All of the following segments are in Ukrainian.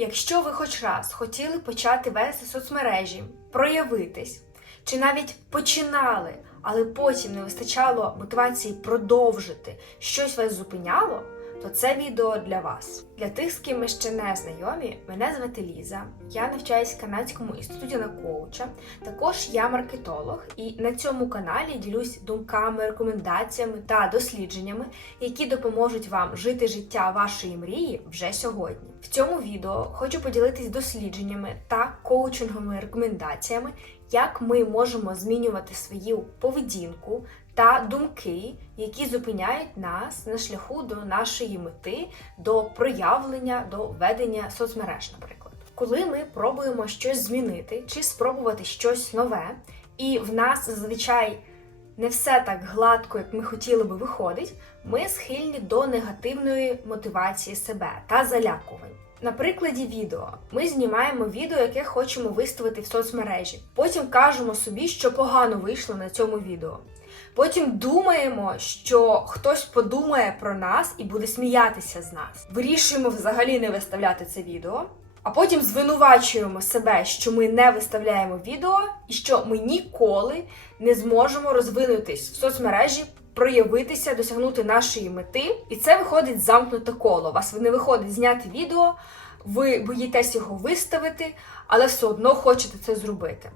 Якщо ви хоч раз хотіли почати вести соцмережі, проявитись, чи навіть починали, але потім не вистачало мотивації продовжити, щось вас зупиняло, то це відео для вас. Для тих, з ким ми ще не знайомі, мене звати Ліза. Я навчаюсь в канадському інституті на коуча. Також я маркетолог, і на цьому каналі ділюсь думками, рекомендаціями та дослідженнями, які допоможуть вам жити життя вашої мрії вже сьогодні. В цьому відео хочу поділитись дослідженнями та коучинговими рекомендаціями, як ми можемо змінювати свою поведінку та думки, які зупиняють нас на шляху до нашої мети, до проявлення, до ведення соцмереж, наприклад. Коли ми пробуємо щось змінити чи спробувати щось нове, і в нас зазвичай не все так гладко, як ми хотіли би виходить, ми схильні до негативної мотивації себе та залякувань. На прикладі відео ми знімаємо відео, яке хочемо виставити в соцмережі. Потім кажемо собі, що погано вийшло на цьому відео. Потім думаємо, що хтось подумає про нас і буде сміятися з нас. Вирішуємо взагалі не виставляти це відео, а потім звинувачуємо себе, що ми не виставляємо відео і що ми ніколи не зможемо розвинутись в соцмережі, проявитися, досягнути нашої мети. І це виходить замкнуте коло. Вас не виходить зняти відео, ви боїтесь його виставити, але все одно хочете це зробити.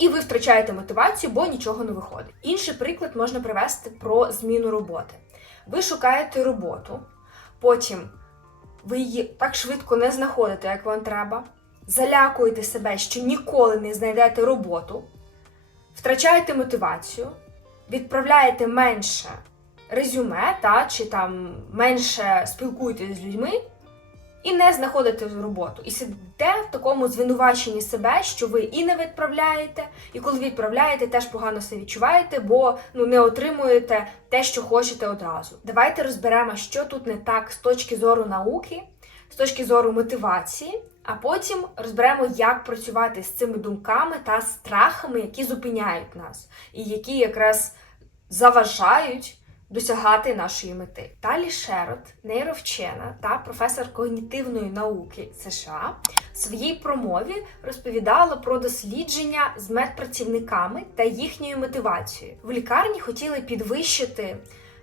І ви втрачаєте мотивацію, бо нічого не виходить. Інший приклад можна привести про зміну роботи. Ви шукаєте роботу, потім ви її так швидко не знаходите, як вам треба, залякуєте себе, що ніколи не знайдете роботу, втрачаєте мотивацію, відправляєте менше резюме, та, чи там менше спілкуєтесь з людьми. І не знаходите роботу, і сидите в такому звинуваченні себе, що ви і не відправляєте, і коли відправляєте, теж погано себе відчуваєте, бо ну не отримуєте те, що хочете одразу. Давайте розберемо, що тут не так з точки зору науки, з точки зору мотивації, а потім розберемо, як працювати з цими думками та страхами, які зупиняють нас, і які якраз заважають досягати нашої мети. Талі Шерот, нейровчена та професор когнітивної науки США, в своїй промові розповідала про дослідження з медпрацівниками та їхньою мотивацією. В лікарні хотіли підвищити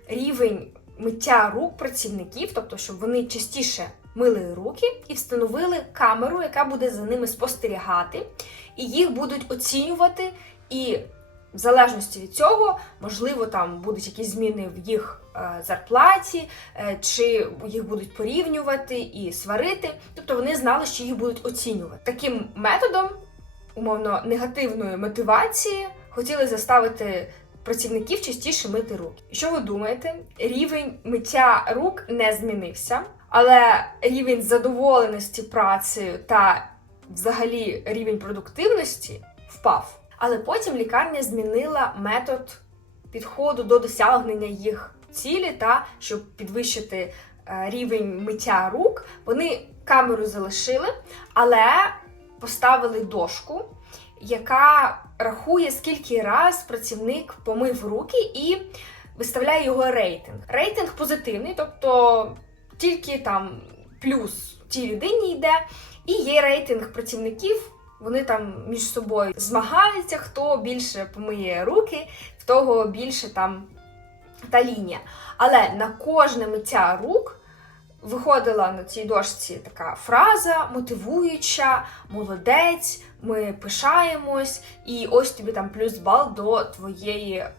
рівень миття рук працівників, тобто, щоб вони частіше мили руки, і встановили камеру, яка буде за ними спостерігати, і їх будуть оцінювати і в залежності від цього, можливо, там будуть якісь зміни в їх е, зарплаті, е, чи їх будуть порівнювати і сварити. Тобто вони знали, що їх будуть оцінювати. Таким методом, умовно, негативної мотивації хотіли заставити працівників частіше мити руки. Що ви думаєте? Рівень миття рук не змінився, але рівень задоволеності працею та взагалі рівень продуктивності впав. Але потім лікарня змінила метод підходу до досягнення їх цілі, та щоб підвищити е, рівень миття рук, вони камеру залишили, але поставили дошку, яка рахує, скільки раз працівник помив руки і виставляє його рейтинг. Рейтинг позитивний, тобто тільки там плюс тій людині йде, і є рейтинг працівників. Вони там між собою змагаються, хто більше помиє руки, в того більше там та лінія. Але на кожне миття рук виходила на цій дошці така фраза мотивуюча, молодець, ми пишаємось, і ось тобі там плюс бал до твоєї е,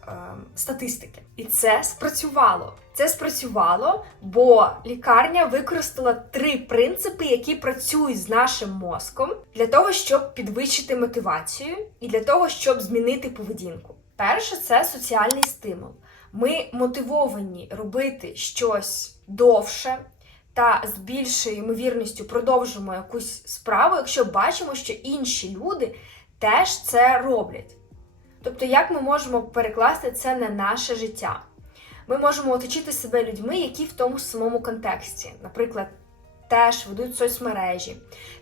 статистики. І це спрацювало. Це спрацювало, бо лікарня використала три принципи, які працюють з нашим мозком для того, щоб підвищити мотивацію і для того, щоб змінити поведінку. Перше це соціальний стимул. Ми мотивовані робити щось довше та з більшою ймовірністю продовжимо якусь справу, якщо бачимо, що інші люди теж це роблять. Тобто, як ми можемо перекласти це на наше життя? Ми можемо оточити себе людьми, які в тому самому контексті, наприклад, теж ведуть соцмережі,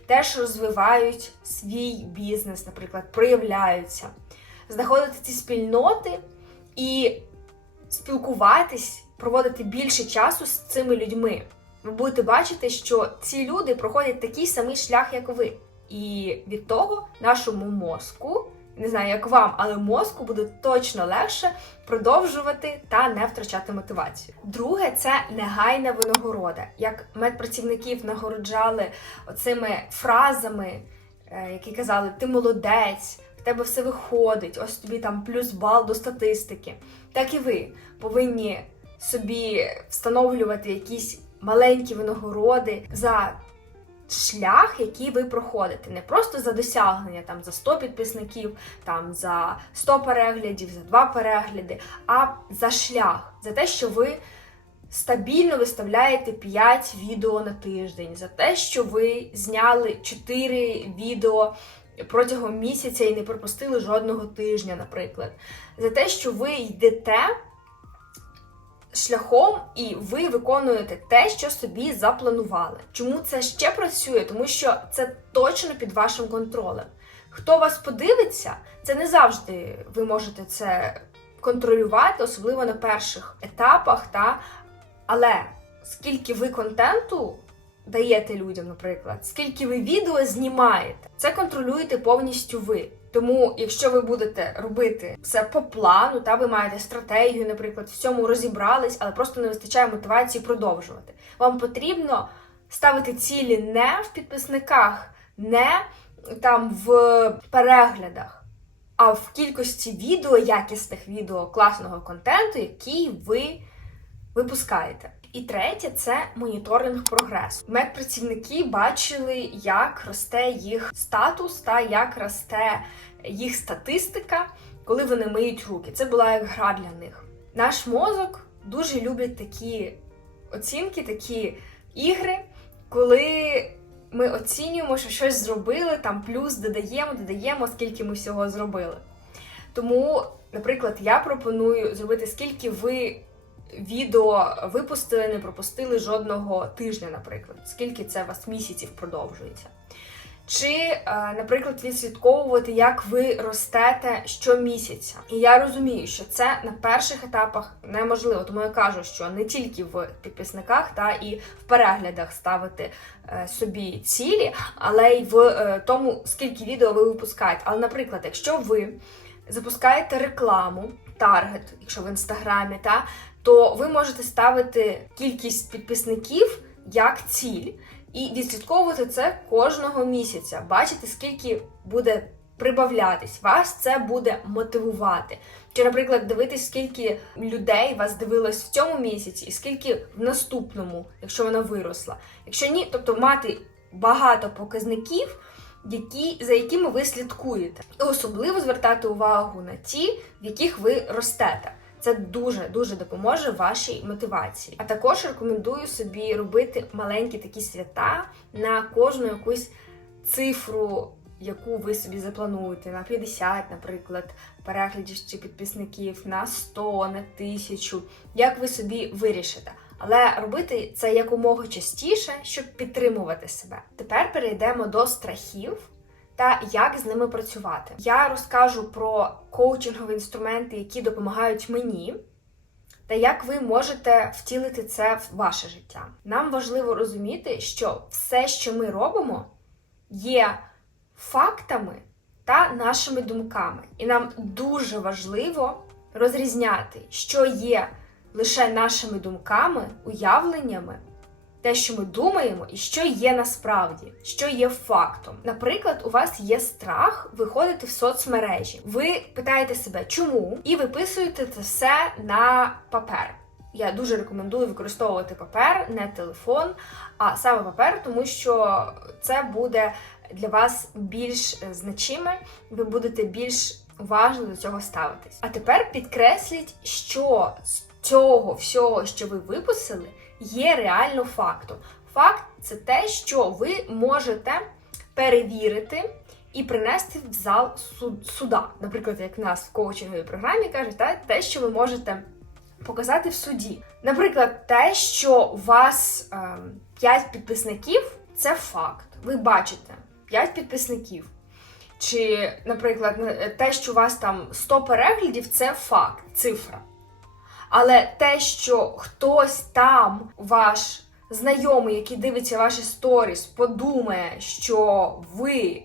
теж розвивають свій бізнес, наприклад, проявляються, знаходити ці спільноти і спілкуватись, проводити більше часу з цими людьми. Ви будете бачити, що ці люди проходять такий самий шлях, як ви. І від того нашому мозку, не знаю, як вам, але мозку буде точно легше продовжувати та не втрачати мотивацію. Друге, це негайна винагорода. Як медпрацівників нагороджали оцими фразами, е, які казали: ти молодець, в тебе все виходить, ось тобі там плюс бал до статистики. Так і ви повинні собі встановлювати якісь маленькі винагороди за шлях, який ви проходите. Не просто за досягнення там за 100 підписників, там за 100 переглядів, за 2 перегляди, а за шлях, за те, що ви стабільно виставляєте 5 відео на тиждень, за те, що ви зняли 4 відео протягом місяця і не пропустили жодного тижня, наприклад, за те, що ви йдете шляхом і ви виконуєте те, що собі запланували. Чому це ще працює? Тому що це точно під вашим контролем. Хто вас подивиться, це не завжди ви можете це контролювати, особливо на перших етапах. Та? Але скільки ви контенту даєте людям, наприклад, скільки ви відео знімаєте, це контролюєте повністю ви. Тому, якщо ви будете робити все по плану, та ви маєте стратегію, наприклад, в цьому розібрались, але просто не вистачає мотивації продовжувати. Вам потрібно ставити цілі не в підписниках, не там в переглядах, а в кількості відео, якісних відео, класного контенту, який ви випускаєте. І третє це моніторинг прогресу. Медпрацівники бачили, як росте їх статус та як росте їх статистика, коли вони миють руки. Це була як гра для них. Наш мозок дуже любить такі оцінки, такі ігри, коли ми оцінюємо, що щось зробили, там плюс додаємо, додаємо, скільки ми всього зробили. Тому, наприклад, я пропоную зробити, скільки ви відео випустили, не пропустили жодного тижня, наприклад, скільки це у вас місяців продовжується. Чи, е, наприклад, відслідковувати, як ви ростете щомісяця. І я розумію, що це на перших етапах неможливо, тому я кажу, що не тільки в підписниках, та і в переглядах ставити е, собі цілі, але й в е, тому, скільки відео ви випускаєте. Але, наприклад, якщо ви запускаєте рекламу, таргет, якщо в інстаграмі, та то ви можете ставити кількість підписників як ціль і відслідковувати це кожного місяця. Бачити, скільки буде прибавлятись. Вас це буде мотивувати. Чи, наприклад, дивитись, скільки людей вас дивилось в цьому місяці, і скільки в наступному, якщо вона виросла. Якщо ні, тобто мати багато показників. Які, за якими ви слідкуєте, і особливо звертати увагу на ті, в яких ви ростете. Це дуже дуже допоможе вашій мотивації. А також рекомендую собі робити маленькі такі свята на кожну якусь цифру, яку ви собі заплануєте, на 50, наприклад, переглядів чи підписників, на 100, на 1000, як ви собі вирішите. Але робити це якомога частіше, щоб підтримувати себе. Тепер перейдемо до страхів та як з ними працювати. Я розкажу про коучингові інструменти, які допомагають мені, та як ви можете втілити це в ваше життя. Нам важливо розуміти, що все, що ми робимо, є фактами та нашими думками. І нам дуже важливо розрізняти, що є лише нашими думками, уявленнями те, що ми думаємо, і що є насправді, що є фактом. Наприклад, у вас є страх виходити в соцмережі. Ви питаєте себе, чому, і виписуєте це все на папер. Я дуже рекомендую використовувати папер, не телефон, а саме папер, тому що це буде для вас більш значиме, ви будете більш уважно до цього ставитись. А тепер підкресліть, що з цього всього, що ви випустили, є реально фактом. Факт це те, що ви можете перевірити і принести в зал суда. Наприклад, як в нас в коучинговій програмі кажуть, те, що ви можете показати в суді. Наприклад, те, що у вас е, 5 підписників, це факт. Ви бачите 5 підписників. Чи, наприклад, те, що у вас там 100 переглядів, це факт, цифра. Але те, що хтось там, ваш знайомий, який дивиться ваші сторіс, подумає, що ви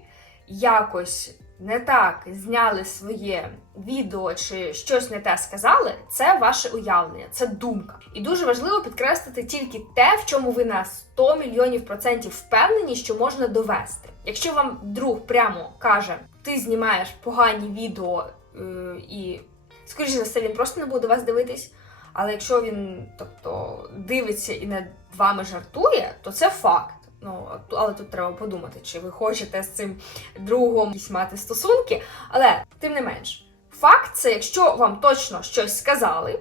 якось не так зняли своє відео чи щось не те сказали, це ваше уявлення, це думка. І дуже важливо підкреслити тільки те, в чому ви на 100 мільйонів процентів впевнені, що можна довести. Якщо вам друг прямо каже, ти знімаєш погані відео е, і, скоріше за все, він просто не буде вас дивитись. Але якщо він тобто дивиться і над вами жартує, то це факт. Ну але тут треба подумати, чи ви хочете з цим другом мати стосунки. Але тим не менш, факт це, якщо вам точно щось сказали,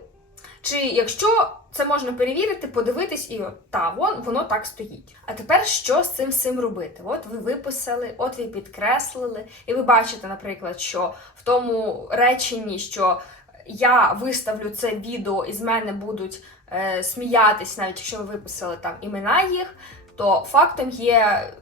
чи якщо це можна перевірити, подивитись, і от та вон воно так стоїть. А тепер що з цим всім робити? От ви виписали, от ви підкреслили, і ви бачите, наприклад, що в тому реченні, що я виставлю це відео і з мене будуть е, сміятись, навіть якщо ви виписали там імена їх, то фактом є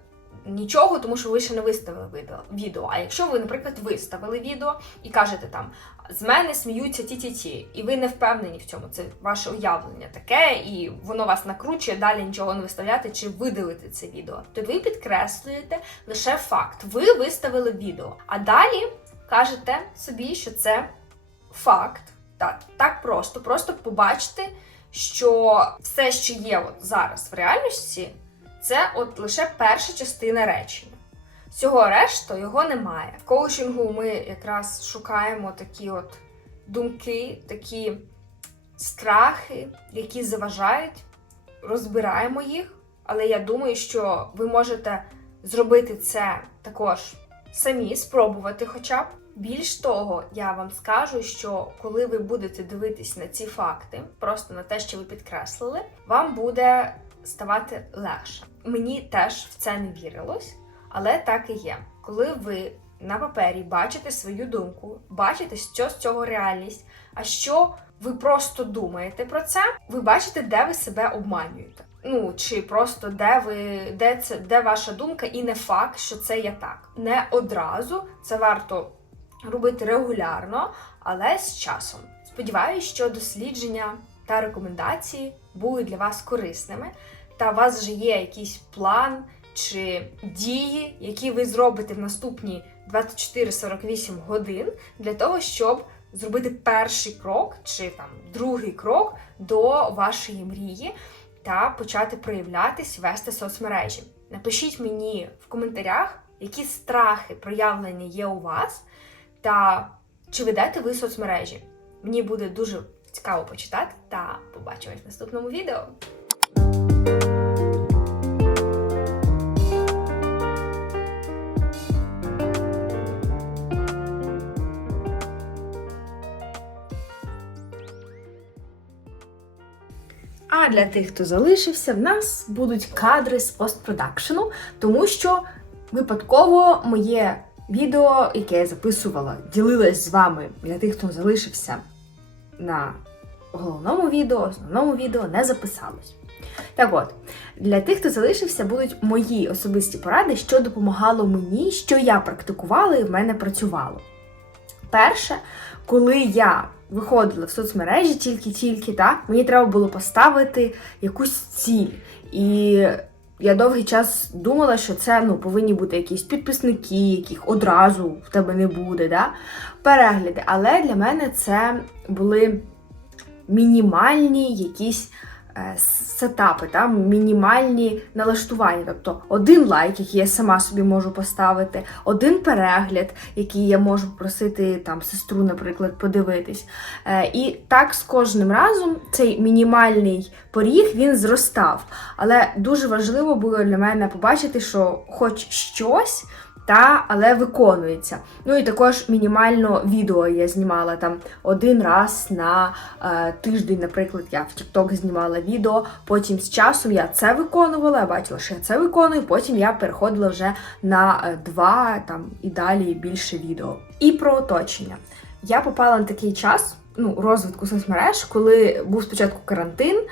нічого, тому що ви ще не виставили відео-. А якщо ви, наприклад, виставили відео і кажете там з мене сміються ті-ті-ті, і ви не впевнені в цьому, це ваше уявлення таке, і воно вас накручує далі нічого не виставляти чи видалити це відео, то ви підкреслюєте лише факт. Ви виставили відео, а далі кажете собі, що це факт. Так, так просто, просто побачити, що все, що є от зараз в реальності, це от лише перша частина речення. Всього решту його немає. В коучингу ми якраз шукаємо такі от думки, такі страхи, які заважають, розбираємо їх. Але я думаю, що ви можете зробити це також самі, спробувати хоча б. Більш того, я вам скажу, що коли ви будете дивитись на ці факти, просто на те, що ви підкреслили, вам буде ставати легше. Мені теж в це не вірилось, але так і є. Коли ви на папері бачите свою думку, бачите, що з цього реальність, а що ви просто думаєте про це, ви бачите, де ви себе обманюєте. Ну чи просто де ви, де це, де ваша думка, і не факт, що це є так. Не одразу це варто робити регулярно, але з часом. Сподіваюсь, що дослідження та рекомендації будуть для вас корисними, та у вас вже є якийсь план чи дії, які ви зробите в наступні 24-48 годин для того, щоб зробити перший крок чи там другий крок до вашої мрії та почати проявлятись, вести соцмережі. Напишіть мені в коментарях, які страхи проявлення є у вас, та чи ведете ви соцмережі. Мені буде дуже цікаво почитати та побачимось в наступному відео. А для тих, хто залишився, в нас будуть кадри з постпродакшену, тому що випадково моє відео, яке я записувала, ділилась з вами для тих, хто залишився на головному відео, основному відео не записалось. Так от, для тих, хто залишився, будуть мої особисті поради, що допомагало мені, що я практикувала і в мене працювало. Перше, коли я виходила в соцмережі тільки-тільки, так, мені треба було поставити якусь ціль. І я довгий час думала, що це ну, повинні бути якісь підписники, яких одразу в тебе не буде, да? перегляди. Але для мене це були мінімальні якісь е, сетапи, та, мінімальні налаштування. Тобто один лайк, який я сама собі можу поставити, один перегляд, який я можу просити там сестру, наприклад, подивитись. Е, і так з кожним разом цей мінімальний поріг він зростав. Але дуже важливо було для мене побачити, що хоч щось. Та, але виконується. Ну і також мінімально відео я знімала там один раз на е, тиждень, наприклад, я в TikTok знімала відео. Потім з часом я це виконувала, я бачила, що я це виконую. Потім я переходила вже на е, два там і далі більше відео. І про оточення. Я попала на такий час ну, розвитку соцмереж, коли був спочатку карантин.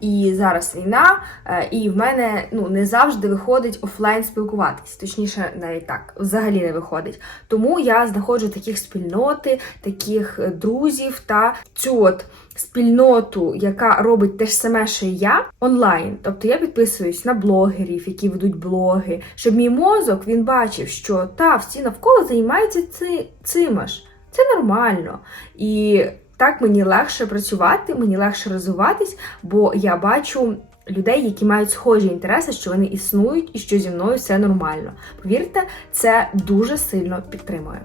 І зараз війна, е, і в мене ну не завжди виходить офлайн спілкуватись. Точніше, навіть так, взагалі не виходить. Тому я знаходжу таких спільноти, таких е, друзів та цю от спільноту, яка робить те ж саме, що і я, онлайн. Тобто я підписуюсь на блогерів, які ведуть блоги, щоб мій мозок він бачив, що та всі навколо займаються ци, цим ж. Це нормально. І так мені легше працювати, мені легше розвиватись, бо я бачу людей, які мають схожі інтереси, що вони існують і що зі мною все нормально. Повірте, це дуже сильно підтримує.